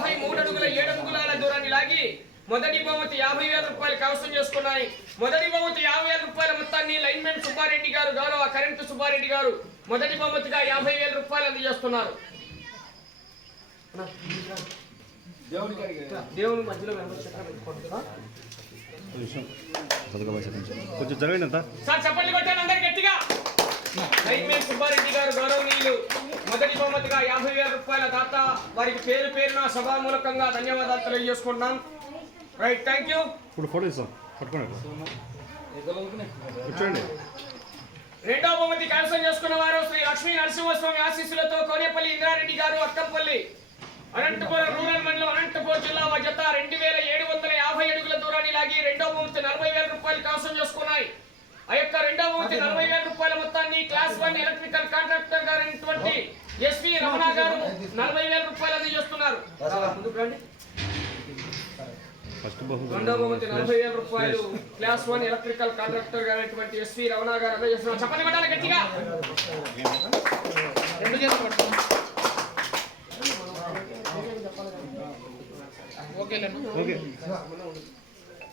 యాభై మూడు అడుగుల ఏడు అడుగుల దూరాన్ని లాగి మొదటి బహుమతి యాభై వేల రూపాయలు కవసం చేసుకున్నాయి. మొదటి బహుమతి యాభై వేల రూపాయల మొత్తాన్ని లైన్మెన్ సుబ్బారెడ్డి గారు గౌరవ కరెంటు సుబ్బారెడ్డి గారు మొదటి బహుమతిగా యాభై వేల రూపాయలు అందజేస్తున్నారు. దేవుని మధ్యలో కొంచెం సార్ చెప్పండి కొట్టాను అందరు గట్టిగా. లైన్మెన్ సుబ్బారెడ్డి గారు గౌరవనీయులు మొదటి బహుమతిగా యాభై వేల రూపాయల దాత వారికి పేరు పేరున సభామూలకంగా ధన్యవాదాలు తెలియజేసుకుంటున్నాం. Right thank you. ఇప్పుడు ఫోటో ఇస్తాం పట్టుకోండి రెండవ బహుమతి కైవసం చేసుకున్న వారు శ్రీ లక్ష్మీ నరసింహస్వామి ఆశీస్సులతో కోనేపల్లి ఇంద్రారెడ్డి గారు అక్కంపల్లి అనంతపురం రూరల్ మండలం అనంతపురం జిల్లా జత రెండు వేల ఏడు వందల యాభై అడుగుల దూరాన్ని లాగి రెండవ బహుమతి నలభై వేల రూపాయలు కైవసం చేసుకున్నాయి. ఆ యొక్క రెండవ బహుమతి నలభై క్లాస్ వన్ ఎలక్ట్రికల్ కాంట్రాక్టర్ గారైనటువంటి ఎస్వి రమణ గారు నలభై వేల రూపాయలు అందజేస్తున్నారు రెండవ బహుమతి నలభై వేల రూపాయలు class one electrical contractor S V Ramana garu అందజేస్తున్నారు గట్టిగా. రెండు చేతులు పట్టుకోండి. ఓకే.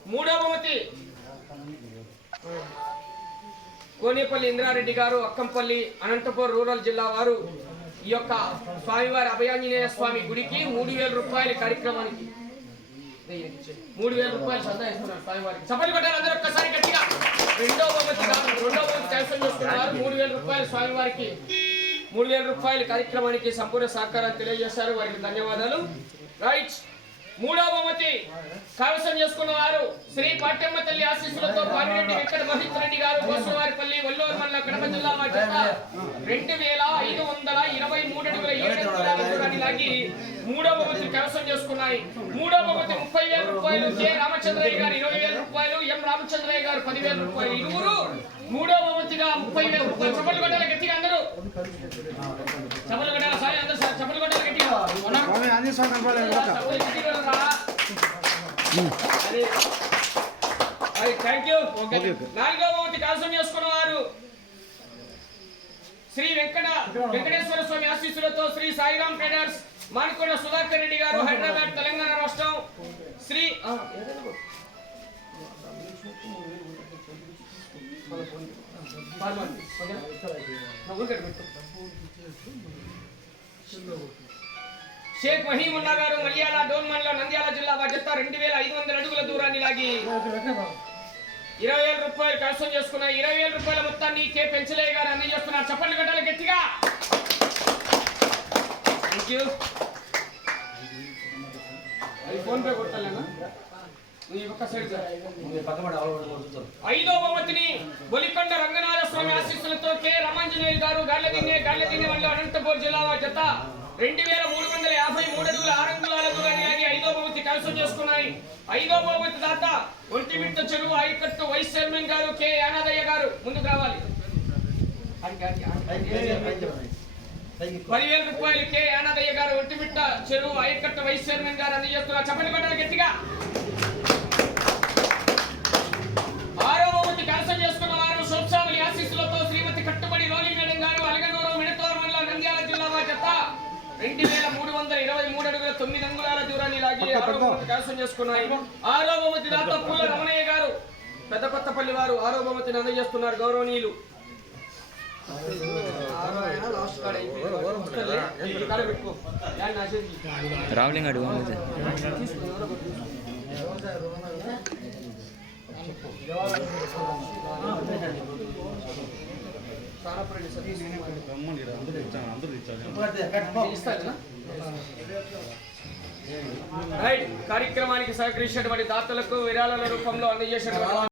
మూడో బహుమతి. కోనేపల్లి ఇంద్రారెడ్డి గారు అక్కంపల్లి అనంతపురం రూరల్ జిల్లా వారు ఈ యొక్క స్వామివారి అభయాంజనేయ స్వామి గుడికి మూడు వేల రూపాయల కార్యక్రమానికి మూడు వేల రూపాయలు చందా ఇస్తున్నారు స్వామివారికి. చప్పట్లు కొట్టారు అందరూ ఒక్కసారి గట్టిగా. రెండో బహుమతి కాదు రెండో బహుమతి క్యాన్సల్ చేస్తున్నారు. మూడు వేల రూపాయలు స్వామివారికి మూడు వేల రూపాయల కార్యక్రమానికి సంపూర్ణ సహకారం తెలియజేశారు. వారికి ధన్యవాదాలు. రైట్. మూడో బహుమతి కైవసం చేసుకున్న వారు శ్రీ పాట్యమ్మ తల్లి ఆశీస్సులతో పామిరెడ్డి వెంకట మహిత్ రెడ్డి గారు కోసవారిపల్లి వల్లూరు మండల కడప జిల్లా మా జత రెండు వేల ఐదు వందల ఇరవై మూడు అడుగుల ఏడు దూరాన్ని లాగి మూడో బహుమతి కైవసం చేసుకున్నాయి. మూడో బహుమతి ముప్పై వేల రూపాయలు. కె రామచంద్రయ్య గారు ఇరవై వేల రూపాయలు. ఎం. రామచంద్రయ్య గారు పదివేల రూపాయలు. ఇరువురు మూడో బహుమతిగా ముప్పై వేల రూపాయలు. చప్పట్లు కొట్టాలి గట్టిగా అందరూ చప్పట్లు కొట్టాలి సారీ అందరూ సార్ చప్పట్లు కొట్టాలి గట్టిగా చప్పట్లు గట్టిగా రా. అది థ్యాంక్ యూ ఓకే. నాలుగో బహుమతి కైవసం చేసుకున్న వారు శ్రీ వెంకట వెంకటేశ్వర స్వామి ఆశీస్సులతో శ్రీ సాయిరామ్ ట్రేడర్స్ మానుకొండ సుధాకర్ రెడ్డి గారు హైదరాబాద్ తెలంగాణ రాష్ట్రం శ్రీ ఆ, షేక్ మహీముల్లా గారు మలియాల డోన్ మండలం నంద్యాల జిల్లా బాధ్యత రెండు వేల ఐదు వందల అడుగుల దూరాన్ని లాగి. ఇరవై వేల రూపాయలు కైవసం చేసుకున్న ఇరవై వేల రూపాయల మొత్తాన్ని కే పెంచలయ్య గారు అందజేస్తున్నారు. చప్పట్లు కట్టాలి గట్టిగా. థ్యాంక్ యూ అది ఫోన్ పే కొట్టాలేనా. ఐదో బహుమతిని బొలికొండ రంగనాథ స్వామి ఆశీస్సులతో కె రమాంజనేయులు గారు గార్లదిన్నే గార్లదిన్నే వల్ల అనంతపూర్ జిల్లా వారి జత రెండు వేల మూడు వందల ఆరు ఐదో భవతి కలుసు చేసుకున్నాయి. ఐదో భవతి దాత ఒంటిమిట్ట చెరువు ఆయకట్టు vice chairman garu K Yanadaiah garu ముందుకు రావాలి. పదివేల రూపాయలు కె యానాదయ్య గారు ఒంటిమిట్ట చెరువు ఆయకట్టు వైస్ చైర్మన్ గారు అందజేస్తున్నారు. చెప్పండి కొట్టాలి గట్టిగా. ఆరో భవతి కలుసు చేసుకున్న వారు సోప్సావళి ఆశీస్సులతో శ్రీమతి కట్టుబడి రోలి మేడం గారు అలగనూరు మిడతూరు మండలం నంద్యాల జిల్లా వారి జత రెండు వేల మూడు వందల ఇరవై మూడు అడుగుల తొమ్మిది అంగుళాల దూరాన్ని లాగి ఆరో బహుమతి కైవసం చేసుకున్నాయి ఆరో బహుమతి దాత పూల రమణయ్య గారు పెద్ద కొత్తపల్లి వారు ఆరో బహుమతిని అందజేస్తున్నారు గౌరవనీయులు. రావలింగ్ అడుగు సానపురెడ్డి సతీష్ కుమార్. రమ్మని ఈడ అందరూ ఇచ్చాను అందరూ ఇచ్చాను ఇస్తాను రైట్ కార్యక్రమానికి సహకరించినటువంటి దాతలకు విరాళాల రూపంలో అందజేసినటువంటి